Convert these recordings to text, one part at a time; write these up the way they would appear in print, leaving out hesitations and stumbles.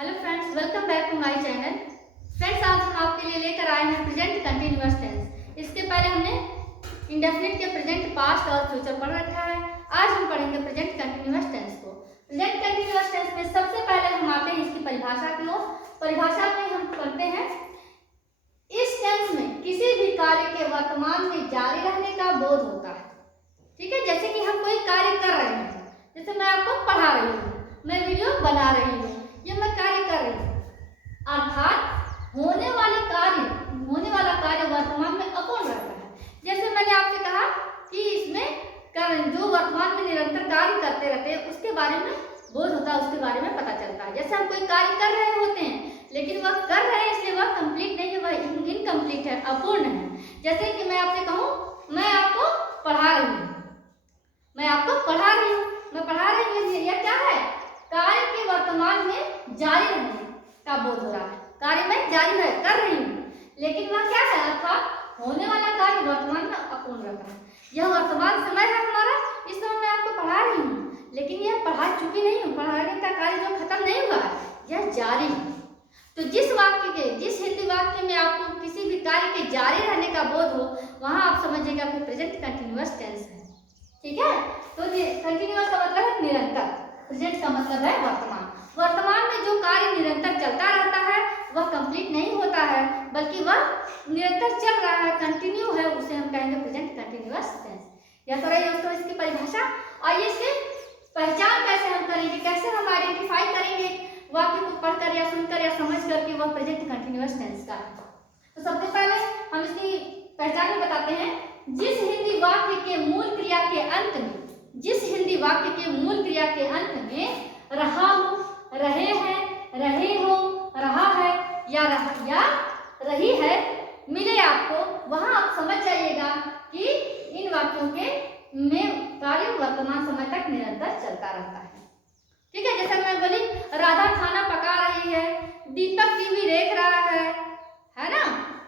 Hello friends, welcome back to my channel. Friends, आज हम आपके लिए लेकर आए हैं प्रेजेंट कंटिन्यूअस टेंस। इसके पहले हमने इंडेफिनिट के प्रेजेंट, पास्ट और फ्यूचर पढ़ रखा है। आज हम पढ़ेंगे प्रेजेंट कंटिन्यूअस टेंस को। प्रेजेंट कंटिन्यूअस टेंस में सबसे पहले हम आते हैं इसकी परिभाषा की ओर। परिभाषा में हम पढ़ते हैं, इस टेंस में किसी भी कार्य के वर्तमान में जारी रहने का बोध होता है। ठीक है, जैसे कि हम कोई कार्य कर रहे हैं, जैसे मैं आपको पढ़ा रही हूँ, मैं वीडियो बना रही हूँ, ये मैं कार्य कर रही हूँ, अर्थात होने वाला कार्य वर्तमान में अपूर्ण रहता है। जैसे मैंने आपसे कहा कि इसमें जो वर्तमान में निरंतर कार्य करते रहते हैं उसके बारे में बोध होता है, उसके बारे में पता चलता है। जैसे हम कोई कार्य कर रहे होते हैं लेकिन वह कर रहे हैं इसलिए वह कंप्लीट नहीं है, वह इनकम्प्लीट है, अपूर्ण है। जैसे कि मैं आपसे कहूँ, मैं आपको पढ़ा रही हूँ, मैं पढ़ा रही हूँ, यह क्या है? कार्य के वर्तमान में जारी रहने का बोध हो रहा है। कार्य में जारी है, कर रही हूँ, लेकिन वह क्या है? अर्थात होने वाला कार्य वर्तमान में अपूर्ण रहता है। यह वर्तमान समय है हमारा, इस समय मैं आपको पढ़ा रही हूँ, लेकिन यह पढ़ा चुकी नहीं हूँ, पढ़ाने का कार्य जो खत्म नहीं हुआ है, यह जारी है। तो जिस हिंदी वाक्य में आपको किसी भी कार्य के जारी रहने का बोध हो, वहां आप समझिएगा कि प्रेजेंट कंटिन्यूअस टेंस है। ठीक है, तो कंटिन्यूअस का मतलब है निरंतर, प्रेजेंट का मतलब है वर्तमान। वर्तमान में जो कार्य निरंतर चलता रहता है वह कंप्लीट नहीं होता है, बल्कि वह निरंतर चल रहा है, कंटिन्यू है, उसे हम कहेंगे प्रेजेंट कंटिन्यूअस टेंस। यह तो रही दोस्तों इसकी परिभाषा। आइए इसकी पहचान कैसे हम करेंगे, कैसे हम आइडेंटिफाई करेंगे वाक्य को पढ़कर या सुनकर या समझ कर कि वह प्रेजेंट कंटिन्यूअस टेंस का है। तो सबसे पहले हम इसकी पहचान में बताते हैं, जिस हिंदी वाक्य के मूल क्रिया के अंत में रहा हूं, रहे हैं, रहे हो, रहा है या रही है मिले आपको, वहां आप समझ जाइएगा कि इन वाक्यों के में कार्य वर्तमान समय तक निरंतर चलता रहता है। ठीक है, जैसे मैं बोली, राधा खाना पका रही है, दीपक टीवी देख रहा है ना,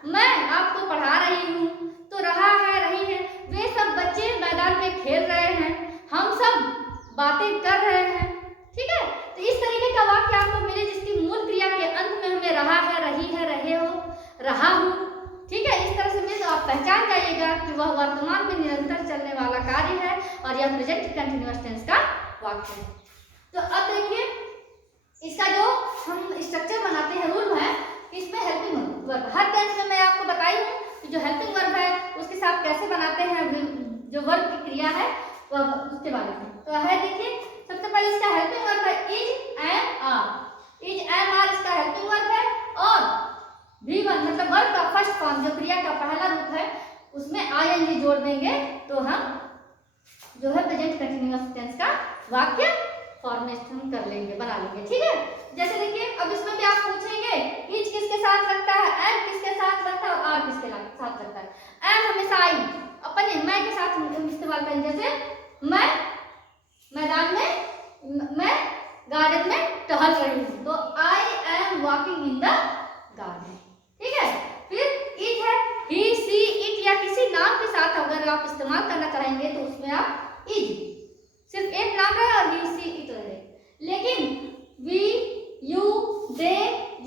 मैं आपको पढ़ा रही हूँ, तो रहा है, रही है, वे सब बच्चे मैदान में खेल रहे हैं, हम सब बातें कर रहे हैं। ठीक है, तो इस तरीके का वाक्य आपको मिले जिसकी मूल क्रिया के अंत में हमें रहा है, रही है, रहे हो, रहा हूँ। ठीक है, इस तरह से मिले तो आप पहचान जाइएगा कि वह वर्तमान में निरंतर चलने वाला कार्य है और यह प्रेजेंट कंटिन्यूअस टेंस का वाक्य है। तो अब देखिए, इसका जो हम स्ट्रक्चर बनाते हैं, रूल है, इसमें हेल्पिंग वर्ब, हर टेंस में मैं आपको बताई हूँ कि जो हेल्पिंग वर्ब है उसके साथ कैसे बनाते हैं, जो वर्ब की क्रिया है वह उसके बारे में। तो है, देखिए सबसे पहले इसका हेल्पिंग वर्ब है is, am, are. Is, am, are इसका हेल्पिंग वर्ब है, और V1 मतलब वर्ब का फर्स्ट फॉर्म, जो क्रिया का पहला रूप है, उसमें ing जोड़ देंगे तो हम जो है प्रेजेंट कंटिन्यूअस टेंस का वाक्य फॉर्मेशन कर लेंगे, बना लेंगे। ठीक है, जैसे देखिए, अब इसमें भी आप पूछेंगे इज किसके साथ लगता है, एम किसके साथ लगता है और आर किसके साथ लगता है। एम हमेशा आई अपने मैं के साथ इस्तेमाल करेंगे, जैसे मैं मैदान में, मैं गार्डन में टहल रही हूँ, तो I am walking in the garden. ठीक है, फिर इट है ही, सी, इट या किसी नाम के साथ अगर आप इस्तेमाल करना चाहेंगे तो उसमें आप इज, सिर्फ एक नाम रहे और ही, सी, इट रहे। लेकिन वी, यू, दे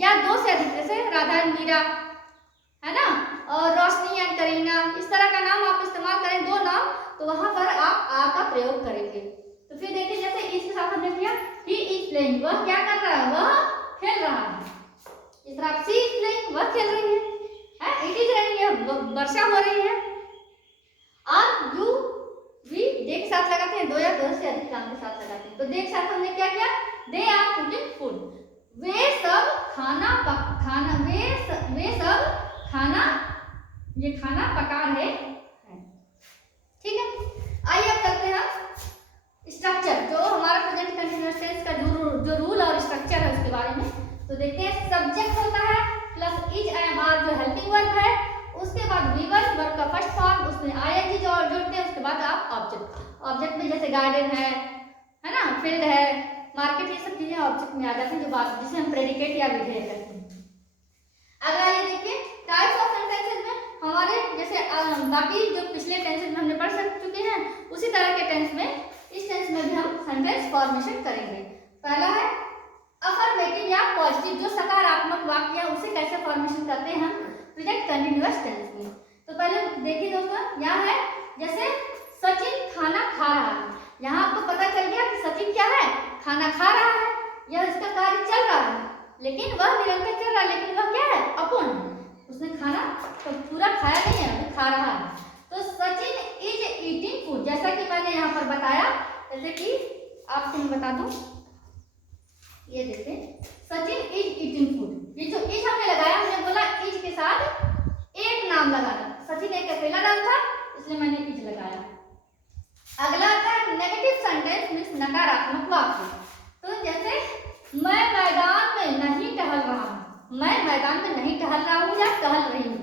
या दो से अधिक, जैसे राधा एंड मीरा है ना, और रोशनी एंड करीना, इस तरह का नाम आप इस्तेमाल करें, दो नाम, तो वहां पर आप आर का प्रयोग करेंगे। तो फिर देखिए, जैसे इसके साथ हमने किया ही इज प्लेइंग, वह क्या कर रहा है, वह खेल रहा है। इस तरह सी इज प्लेइंग, वह खेल रही है, इट इज रही है, वर्षा हो रही है। और यू, वी दे के साथ लगाते हैं, दो या दो से अधिक नाम के साथ लगाते हैं। तो दे के साथ हमने क्या किया, दे आर कुकिंग फूड, वे सब ये खाना पका रहे हैं। ठीक है, आइए अब चलते हैं स्ट्रक्चर, जो हमारा प्रेजेंट कंटिन्यूअस टेंस का जो रूल और स्ट्रक्चर है उसके बारे में। तो देखते हैं, सब्जेक्ट होता है प्लस इज, एम, आर जो हेल्पिंग वर्ब है, उसके बाद V1 वर्ब का फर्स्ट फॉर्म, उसमें ing जोड़ते हैं, उसके बाद आप ऑब्जेक्ट में जैसे गार्डन है ना, फील्ड है, मार्केट, ये सब चीजें ऑब्जेक्ट में आ जाती हैं, जो बात जिसे हम प्रेडिकेट या विधेय कहते हैं। अगला ये देखिए, टाइप्स ऑफ सेंटेंसेस में हमारे जैसे बाकी जो पिछले टेंसेस में हमने पढ़ चुके हैं, उसी तरह के टेंस में इस टेंस में भी हम सेंटेंस फॉर्मेशन करेंगे। पहला है अफर्मेटिव या पॉजिटिव पॉजिटिव जो सकारात्मक वाक्य है उसे कैसे फॉर्मेशन करते हैं हम प्रेजेंट कंटिन्यूअस टेंस में। तो पहले देखिए दोस्तों, यहाँ है जैसे सचिन खाना खा रहा है। यहाँ आपको पता चल गया कि सचिन क्या है, खाना खा रहा है, यह इसका कार्य चल रहा है, लेकिन वह निरंतर चल रहा है, लेकिन वह क्या है, अपूर्ण है, उसने खाना तो पूरा खाया नहीं है, अभी खा रहा है। तो सचिन इज ईटिंग फूड, जैसा कि मैंने यहाँ पर बताया, जैसे कि आपको मैं बता दूं, ये देखें सचिन इज ईटिंग फूड, ये जो इज हमने लगाया, हमने बोला इज के साथ एक नाम लगाना, सचिन एक अकेला नाम था इसलिए मैंने इज लगाया। अगला आता है नेगेटिव सेंटेंस मींस नकारात्मक वाक्य। तो जैसे मैं मैदान में नहीं टहल रहा हूँ, मैं मैदान में नहीं टहल रहा हूँ या टहल रही हूँ,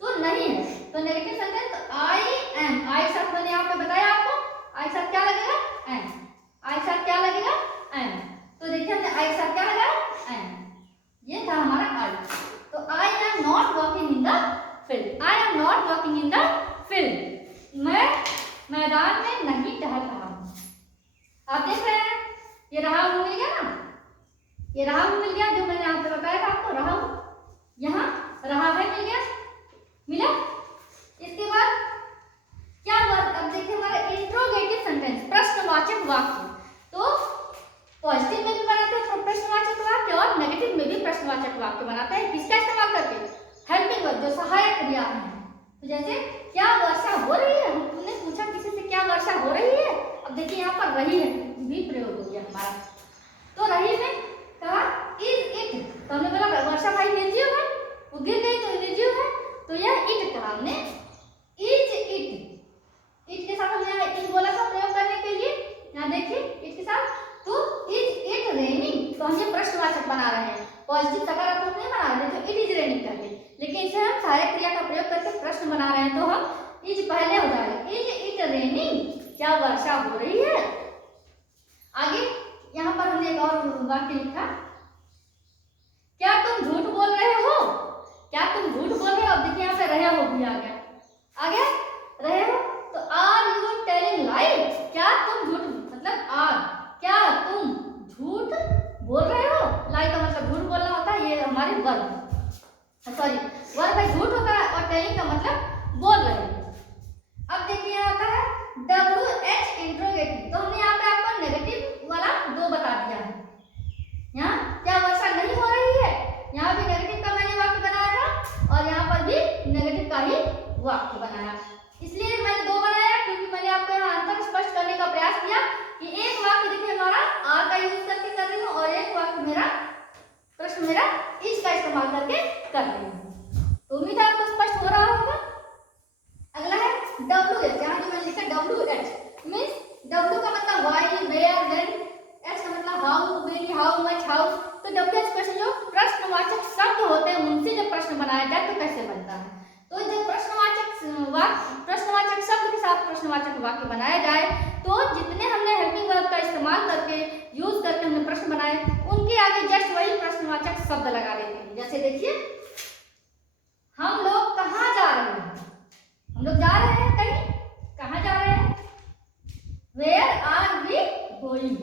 तो नहीं है, तो नेगेटिव सेंटेंस आई एम, आई साथ मैंने यहाँ पे बताया आपको, आई साथ क्या लगेगा, एम, आई साथ क्या लगेगा, एम। तो देखिए हमने आई साथ क्या लगाया, एम, ये था हमारा आई। तो I am not walking in the field, I am not walking in the field, मैं मैदान में नहीं टहल रहा हूँ। आप देख रहे हैं ये रहा हूँ मिल गया ना, ये रहा हूँ मिल गया, जो मैंने यहाँ पे बताया था आपको, रहा हूँ, यहाँ रहा है मिल गया, मिला। इसके बाद क्या हुआ, अब देखिए हमारा इंट्रोगेटिव सेंटेंस प्रश्नवाचक वाक्य। तो पॉजिटिव में भी बनाते हैं प्रश्नवाचक वाक्य और नेगेटिव में भी प्रश्नवाचक वाक्य बनाते हैं, किसका इस्तेमाल करके, हेल्पिंग वर्ब, जो सहायक क्रिया है। तो जैसे क्या वर्षा हो रही है, हमने पूछा किसी से क्या वर्षा हो रही है, अब देखिए यहाँ पर रही है भी प्रयोग हो गया हमारा। तो रही में कहा इज इट, तो हमने बोला वर्षा भाई निर्जीव है, वो गिर गई तो निर्जीव है, तो यह इट कहा हमने, इज इट, इट के साथ हमने इज बोला था प्रयोग करने के लिए, यहाँ देखिए इट के साथ। तो इज इट रेनिंग, तो हम ये प्रश्नवाचक बना रहे हैं, पॉजिटिव सकारात्मक नहीं बना रहे, तो इट इज रेनिंग करके, लेकिन इसे हम सहायक क्रिया का प्रयोग करके प्रश्न बना रहे हैं, तो हम इज पहले हो जाएगा, इज इट रेनिंग, क्या वर्षा हो रही है। आगे यहाँ पर हमने एक और वाक्य लिखा, क्या तुम झूठ बोल रहे हो, क्या तुम झूठ बोल रहे हो, अब देखिए यहाँ पे रहे हो भी आ गया, आगे रहे हो, तो आर यू टेलिंग लाई, क्या तुम झूठ, मतलब आर, क्या तुम झूठ बोल रहे हो, लाई का मतलब झूठ बोलना होता है, ये हमारे वर्ब, सॉरी वर्ब है झूठ होता है, और टेलिंग का मतलब बोल रहे हैं। अब देखिए यहाँ आता है WH इंट्रोगेटिव, तो हमने यहाँ पे आपको नेगेटिव वाला दो बता दिया है, यहाँ क्या वर्षा नहीं हो रही है, यहाँ भी नेगेटिव का मैंने वाक्य बनाया था और यहाँ पर भी नेगेटिव का ही वाक्य बनाया, इसलिए मैंने दो बनाया क्योंकि मैंने आपको यहाँ अंतर स्पष्ट करने का प्रयास किया कि एक वाक्य देखिए हमारा आर का यूज करके कर रही हूँ और एक वाक्य मेरा प्रश्न मेरा इज का इस्तेमाल करके कर रही हूँ। तो उम्मीद है आपको स्पष्ट हो रहा होगा। अगला है WH, यहाँ जो मैंने लिखा WH मीन्स W का मतलब व्हाई, वेयर, व्हेन, H का मतलब how, very, how much, how. तो WH क्वेश्चन जो प्रश्नवाचक शब्द होते हैं उनसे जब प्रश्न बनाया जाए तो कैसे बनता है, तो जब प्रश्नवाचक शब्द के साथ प्रश्नवाचक वाक्य बनाया जाए तो जितने हमने हेल्पिंग वर्ब का इस्तेमाल करके यूज करके हमने प्रश्न बनाए उनके आगे जस्ट वही प्रश्नवाचक शब्द लगा देते हैं। जैसे देखिए हम लोग कहाँ जा रहे हैं, हम लोग जा रहे हैं कहीं, कहाँ जा रहे हैं, वेयर आर वी गोइंग,